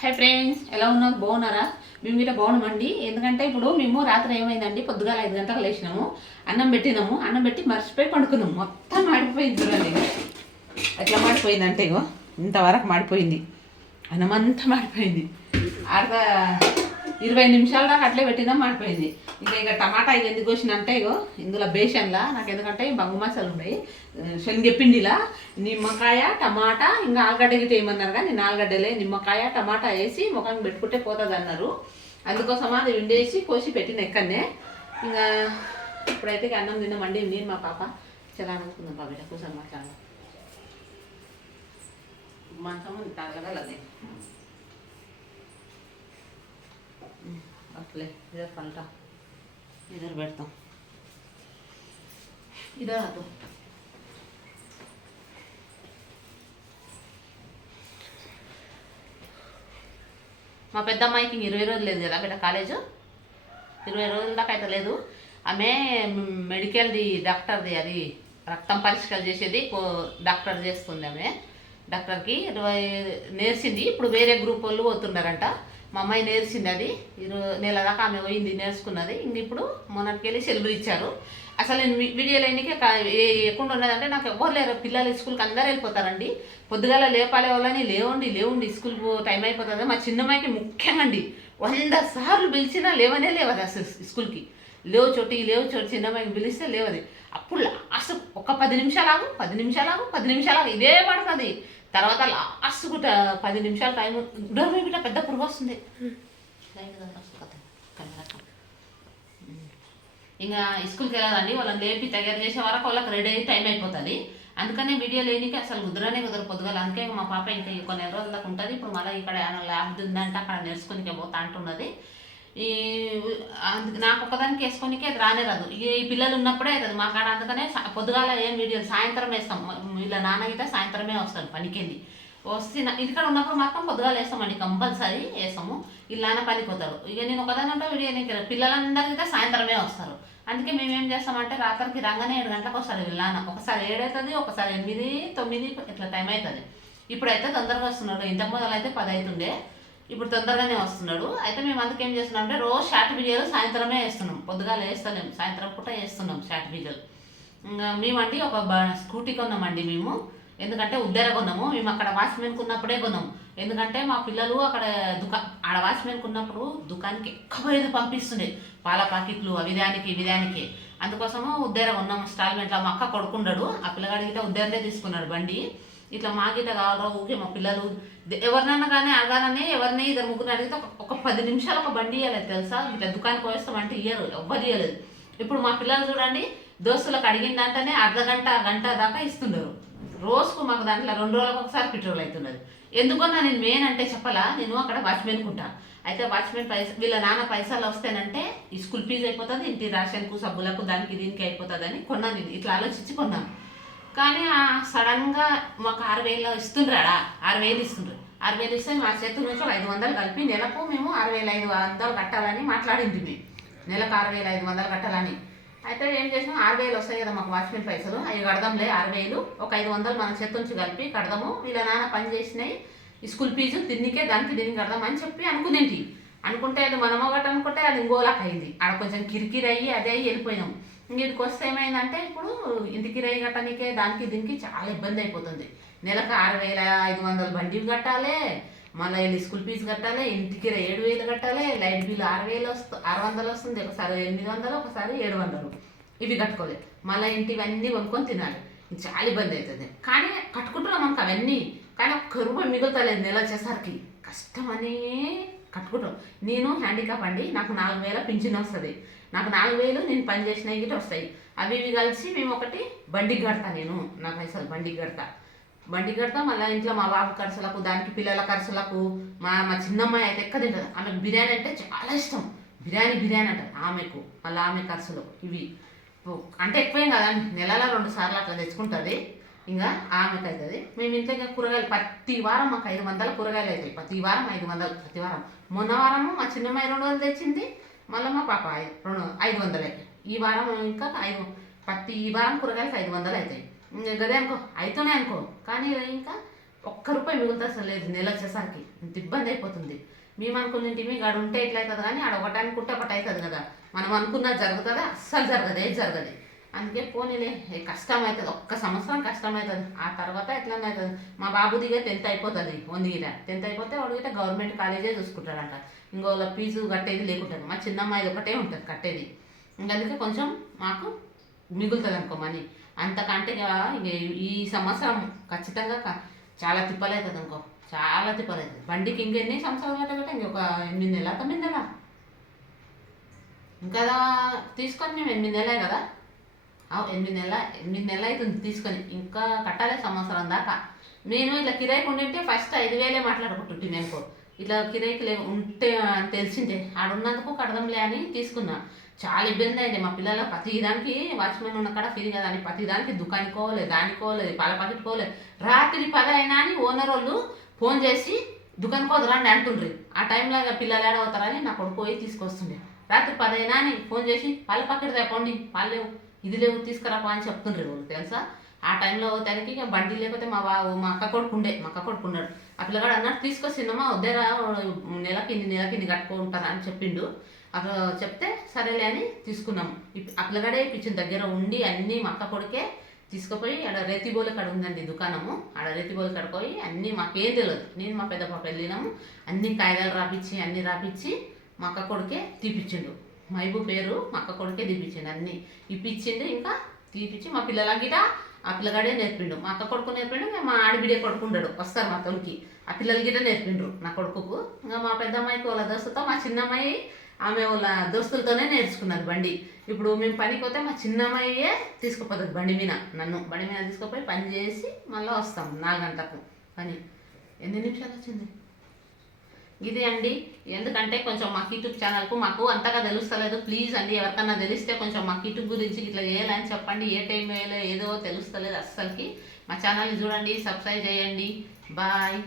Hi friends, ఎలా ఉన్నారు? బాగున్నారా? మేము కూడా బాగున్నామండి. ఎందుకంటే ఇప్పుడు మేము రాత్రి ఏమైందండి, పొద్దుగాల 5 గంటలకు లేచినాము, అన్నం పెట్టినాము. అన్నం పెట్టి మర్చిపోయి పండుకున్నాము. మొత్తం మాడిపోయింది చూడండి. ఎట్లా మాడిపోయిందంటే ఇగో ఇంతవరకు మాడిపోయింది. అన్నం అంతా మాడిపోయింది. అర్ధ 20 నిమిషాల దాకా అట్లే పెట్టినా మాడిపోయింది. ఇక టమాటా ఇవి ఎందుకు వచ్చినంటే ఇగో ఇందులో బేషన్లా నాకు ఎందుకంటే బంగు మసాలు ఉన్నాయి, శనగపిండిలా నిమ్మకాయ టమాటా ఇంకా ఆలుగడ్డ గిట్ట ఏమన్నారు, కానీ నేను ఆలుగడ్డలే నిమ్మకాయ టమాటా వేసి ముఖం పెట్టుకుంటే పోతుంది అన్నారు. అందుకోసం అది వండేసి కోసి పెట్టిన ఎక్కడనే. ఇంకా ఇప్పుడైతే అన్నం తిన్నామండి. నేను మా పాప చాలా అనుకుందాం బాబిట కూర్చొని మాట్లాడాలి. మంచము తాగలదే అట్లే ఇద్దరు పంట ఇద్దరు పెడతాం. ఇదే అటు మా పెద్ద అమ్మాయికి 20 రోజులు లేదు కదా బిడ్డ, కాలేజు 20 రోజుల దాకా అయితే లేదు. ఆమె మెడికల్ది డాక్టర్ది, అది రక్తం పరీక్షలు చేసేది డాక్టర్ చేస్తుంది. ఆమె డాక్టర్కి నేర్చింది. ఇప్పుడు వేరే గ్రూప్ వాళ్ళు పోతున్నారంట. మా అమ్మాయి నేర్చింది, అది 20 నెలల దాకా ఆమె పోయింది, నేర్చుకున్నది. ఇంక ఇప్పుడు మొన్నటికెళ్ళి సెలవులు ఇచ్చారు. అసలు నేను వీడియోలు ఎన్నికే ఎక్కడ ఉన్నదంటే నాకు ఎవరు లేరు. పిల్లలు స్కూల్కి అందరూ వెళ్ళిపోతారండి. పొద్దుగాల లేపాలే వాళ్ళని లేవండి స్కూల్కి టైం అయిపోతుంది. మా చిన్నమ్మాయికి ముఖ్యంగా అండి 100 సార్లు పిలిచినా లేవదు అసలు స్కూల్కి. లేవు చోటి చిన్నమ్మాయికి పిలిస్తే లేవది. అప్పుడు లాస్ట్ ఒక 10 నిమిషాలు ఇదే పడుతుంది. తర్వాత లాస్ట్ 10 నిమిషాలు టైం డోర్ బిడ్డ పెద్ద పురుగు వస్తుంది. ఇంకా స్కూల్కి వెళ్ళాలండి. వాళ్ళని లేపి తయారు చేసే వరకు వాళ్ళకి రెడీ అయ్యి టైం అయిపోతుంది. అందుకనే వీడియో లేనికి అసలు కుదరదు పొద్దుగాల. అందుకే మా పాప ఇంకా కొన్ని రోజుల దాకా ఉంటుంది. ఇప్పుడు మళ్ళీ ఇక్కడ ల్యాబ్ ఉందంటే అక్కడ నేర్చుకునికే పోతా అంటున్నది. నాకు ఒక్కదానికి వేసుకొనికే అది రానే రాదు. ఈ పిల్లలు ఉన్నప్పుడే అవుతుంది మా కాడ. అందుకనే పొద్దుగాల ఏం వీడియోలు సాయంత్రం వేస్తాం. వీళ్ళ నాన్న అయితే సాయంత్రమే వస్తారు పనికెళ్ళి. వస్తే ఇక్కడ ఉన్నప్పుడు మాత్రం పొద్దుగాల వేస్తామండి, కంపల్సరీ వేస్తాము. వీళ్ళ నాన్న పనికి పోతారు. ఇక నేను ఒకదాని ఉంటే వీడియో పిల్లలందరికీ సాయంత్రమే వస్తారు. అందుకే మేము ఏం చేస్తామంటే రాత్రికి రాగానే 7 గంటలకు వస్తారు వీళ్ళ నాన్న. ఒకసారి 7 అవుతుంది, ఒకసారి 8, 9 ఇట్లా టైం అవుతుంది. ఇప్పుడైతే తొందరగా వస్తున్నాడు. ఇంతకు మొదలు అయితే 10 అవుతుండే, ఇప్పుడు తొందరగానే వస్తున్నాడు. అయితే మేము అందుకు ఏం చేస్తున్నాం అంటే రోజు షార్ట్ వీడియోలు సాయంత్రమే వేస్తున్నాం. పొద్దుగాల వేస్తలేము, సాయంత్రం పూట వేస్తున్నాం షార్ట్ వీడియోలు. ఇంకా మేమండి ఒక స్కూటీ కొన్నామండి మేము. ఎందుకంటే ఉద్దెర కొన్నాము మేము. అక్కడ వాచ్మెన్కి ఉన్నప్పుడే కొన్నాము. ఎందుకంటే మా పిల్లలు అక్కడ ఆడ వాచ్మెన్కి ఉన్నప్పుడు దుకాణానికి ఎక్కువ ఏదో పంపిస్తుండే, పాల ప్యాకెట్లు అవి దానికి. అందుకోసము ఉద్దెర కొన్నాము ఇన్స్టాల్మెంట్లో. మా అక్క కొడుకుండాడు, ఆ పిల్లగాడి గిట్ట ఉద్దెరనే తీసుకున్నాడు బండి. ఇట్లా మా గిట్ట కావాలో ఊకే మా పిల్లలు ఎవరినన్నా కానీ అడగాలని ఎవరిని 2-3 అడిగితే ఒక 10 నిమిషాలు ఒక బండి ఇవ్వలేదు తెలుసా. ఇట్లా దుకాణానికి పోయిస్తామంటే ఇయ్యరు, ఎవ్వరు ఇవ్వలేదు. ఇప్పుడు మా పిల్లలు చూడండి, దోస్తులకు అడిగిందంటేనే గంట దాకా ఇస్తున్నారు. రోజుకు మాకు దాంట్లో 2 రోజులకు ఒకసారి పెట్రోల్ అవుతున్నది. ఎందుకన్నా నేను మెయిన్ అంటే చెప్పాలా, నేను అక్కడ వాచ్మెన్ కుంటా. అయితే వాచ్మెన్ వీళ్ళ నాన్న పైసలు వస్తేనంటే ఈ స్కూల్ ఫీజు అయిపోతుంది, ఇంటి రేషన్కు సబ్బులకు దానికి దీనికి అయిపోతుంది అని కొన్నాను. నేను ఇట్లా ఆలోచించి కొన్నాను. కానీ సడన్గా మాకు 6,000 ఇస్తుండ్రాడా, 6,000 ఇస్తుండ్రు. 6,000 ఇస్తే మా చేతుల నుంచి 500 కలిపి నెలకు మేము 6,500 కట్టాలని మాట్లాడింది. మేము నెలకు 6,500 కట్టాలని. అయితే ఏం చేసినాం, 6,000 వస్తాయి కదా మాకు వాచ్మెన్ పైసలు, అవి కడదాంలే. 6,000 ఒక 500 మన చేతి నుంచి కలిపి కడదాము. వీళ్ళ నాన్న పని చేసినాయి ఈ స్కూల్ ఫీజు తిన్నికే దానికి దీనికి కడదామని చెప్పి అనుకునేంటి. అనుకుంటే అది మనం ఒకటి అనుకుంటే అది ఇంకోలాక్ అయింది. ఆడ కొంచెం కిరికిరి అయ్యి అదే వెళ్ళిపోయినాము. ఇంటికి వస్తే ఏమైందంటే ఇప్పుడు ఇంటి కిరాయి కట్టడానికే దానికి దీనికి చాలా ఇబ్బంది అయిపోతుంది. నెలకు 6,500 బండి కట్టాలి, మళ్ళీ వెళ్ళి స్కూల్ ఫీజు కట్టాలి, ఇంటికి 7,000 కట్టాలి, లైట్ బిల్ 6,600 వస్తుంది, ఒకసారి 800, ఒకసారి 700. ఇవి కట్టుకోవాలి. మళ్ళీ ఇంటివన్నీ కొనుక్కొని తినాలి. చాలా ఇబ్బంది అవుతుంది. కానీ కట్టుకుంటున్నాం మనకు అవన్నీ. కానీ ఒక్క రూపాయి మిగులుతలేదు నెల వచ్చేసరికి. కష్టమని కట్టుకుంటాం. నేను హ్యాండిక్యాప్ అండి, నాకు 4,000 పింఛన్ వస్తుంది. నాకు 4,000 నేను పని చేసినవి గిట్ట వస్తాయి. అవి కలిసి మేము ఒకటి బండికి కడతా. నేను నా పైసలు బండికి కడతా. మళ్ళీ ఇంట్లో మా బాబు ఖర్చులకు, దానికి పిల్లల ఖర్చులకు. మా చిన్నమ్మాయి అయితే ఎక్క తింటుంది. ఆమెకు బిర్యానీ అంటే చాలా ఇష్టం. బిర్యానీ అంటారు ఆమెకు. మళ్ళీ ఆమె ఖర్చులు ఇవి అంటే ఎక్కువేం కదండి, నెలలో 2 సార్లు అట్లా తెచ్చుకుంటుంది. ఇంకా ఆమెకు అవుతుంది. మేము ఇంట్లో కూరగాయలు ప్రతి వారం మాకు 500 కూరగాయలు అవుతాయి. ప్రతి వారం 500. ప్రతి వారం మొన్న వారము మా చిన్నమ్మాయి 200 తెచ్చింది. మళ్ళీ మా పాప 500. ఈ వారం ఇంకా ప్రతి వారం కూరగాయలకు 500 అవుతాయి. గదే అనుకో అవుతున్నాయి అనుకో. కానీ ఇంకా ఒక్క రూపాయి మిగులుతా అసలు లేదు నెల వచ్చేసరికి. ఇంత ఇబ్బంది అయిపోతుంది. మేము అనుకునేంటివి గాడు ఉంటే ఇట్లా అవుతుంది కానీ ఆడ ఒకటి అనుకుంటే ఒకటి అవుతుంది కదా. మనం అనుకున్నది జరుగుతుందా? అస్సలు జరగదు, ఏది జరగదు. అందుకే పోనీలే, కష్టం అవుతుంది, ఒక్క సంవత్సరం కష్టం అవుతుంది, ఆ తర్వాత ఎట్లనే అవుతుంది. మా బాబు దిగే 10th అయిపోతుంది, వందిగిట 10th అయిపోతే వాడిగిట గవర్నమెంట్ కాలేజే చూసుకుంటాడంట. ఇంకోళ్ళ ఫీజు కట్టేది లేకుంటుంది. మా చిన్న అమ్మాయిది ఒకటే ఉంటుంది కట్టేది. అందుకే కొంచెం మాకు మిగులుతుంది అనుకో మనీ. అంతకంటే ఇంక ఈ సంవత్సరం ఖచ్చితంగా చాలా తిప్పలవుతుంది అనుకో, చాలా తిప్పలవుతుంది. బండికి ఇంకెన్ని సంవత్సరాలు కట్టగట్ట, ఇంకొక 8 నెలల 9 నెలల ఇంకా తీసుకొని మేము 8 నెలలే కదా. 8 నెలలు అవుతుంది తీసుకొని, ఇంకా కట్టాలి సంవత్సరం దాకా. నేను ఇట్లా కిరాయికి ఉండింటే ఫస్ట్ 5,000 మాట్లాడుకుంటుంటే అనుకో. ఇట్లా కిరాయికి ఉంటే తెలిసిందే, ఆడున్నందుకు కడదాంలే అని తీసుకున్నా. చాలా ఇబ్బంది అయింది మా పిల్లల. ప్రతి దానికి వాచ్మెన్ ఉన్న కాడ ఫ్రీ కదా అని ప్రతి దానికి దుకాణికోలే, దానికోలేదు, పాల పాకెట్ పోలేదు. రాత్రి 10 అయినా అని ఓనర్ వాళ్ళు ఫోన్ చేసి దుకాణికోదు రండి అంటుండ్రి. ఆ టైంలో పిల్లలు ఏడవుతారని నా కొడుకు పోయి తీసుకొస్తుండే. రాత్రి 10 అయినా అని ఫోన్ చేసి పాల పాకెట్ తేపండి, పాలు లేవు, ఇది లేవు, తీసుకురాపా అని చెప్తుండ్రి వాళ్ళు తెలుసా. ఆ టైంలో తనకి ఇక బండి లేకపోతే మా అక్క కొడుకున్నాడు. ఆ పిల్లగాడు అన్నట్టు తీసుకొచ్చిందమ్మా వద్దరా, నెలకి ఇన్ని కట్టుకుంటారా అని చెప్పిండు. అట్లా చెప్తే సరేలే అని తీసుకున్నాము. ఆ పిల్లగాడే ఇప్పించిన దగ్గర ఉండి అన్నీ మా అక్క కొడుకే తీసుకుపోయి ఆడ రేతిబోలు కాడ ఉందండి దుకాణము. ఆడ రేతిబోలు కాడ పోయి అన్నీ మాకేం తెలియదు, నేను మా పెద్ద పాప వెళ్ళినాము. అన్ని కాయిదాలు రాపిచ్చి మా అక్క కొడుకే తీపిచ్చిండు. మైబు పేరు మా అక్క కొడుకే తీపిచ్చిండు, అన్నీ ఇప్పించిండు. ఇంకా తీపిచ్చి మా పిల్లల గిట ఆ పిల్లగాడే నేర్పిండు. మా అక్క కొడుకు నేర్పిండు, మా ఆడబిడ్డే కొడుకుండాడు వస్తారు మా తొలికి. ఆ పిల్లల గిట నేర్పిండ్రు నా కొడుకుకు. ఇంకా మా పెద్ద అమ్మాయికి వాళ్ళ దోస్తుతో, మా చిన్నమ్మాయి ఆమె వాళ్ళ దోస్తులతోనే నేర్చుకున్నది బండి. ఇప్పుడు మేము పనికి పోతే మా చిన్నమ్మాయే తీసుకుపోతుంది బండి మీద, నన్ను బండి మీద తీసుకుపోయి పని చేసి మళ్ళీ వస్తాం 4 గంటలకు పని. ఎన్ని నిమిషాలు వచ్చింది ఇది అండి. ఎందుకంటే కొంచెం మా యూట్యూబ్ ఛానల్కు మాకు అంతగా తెలుస్తలేదు. ప్లీజ్ అండి, ఎవరికన్నా తెలిస్తే కొంచెం మా యూట్యూబ్ గురించి ఇట్లా చేయాలని చెప్పండి. ఏ టైం వేయాలో ఏదో తెలుస్తలేదు అస్సలకి. మా ఛానల్ని చూడండి, సబ్స్క్రైబ్ చేయండి. బాయ్.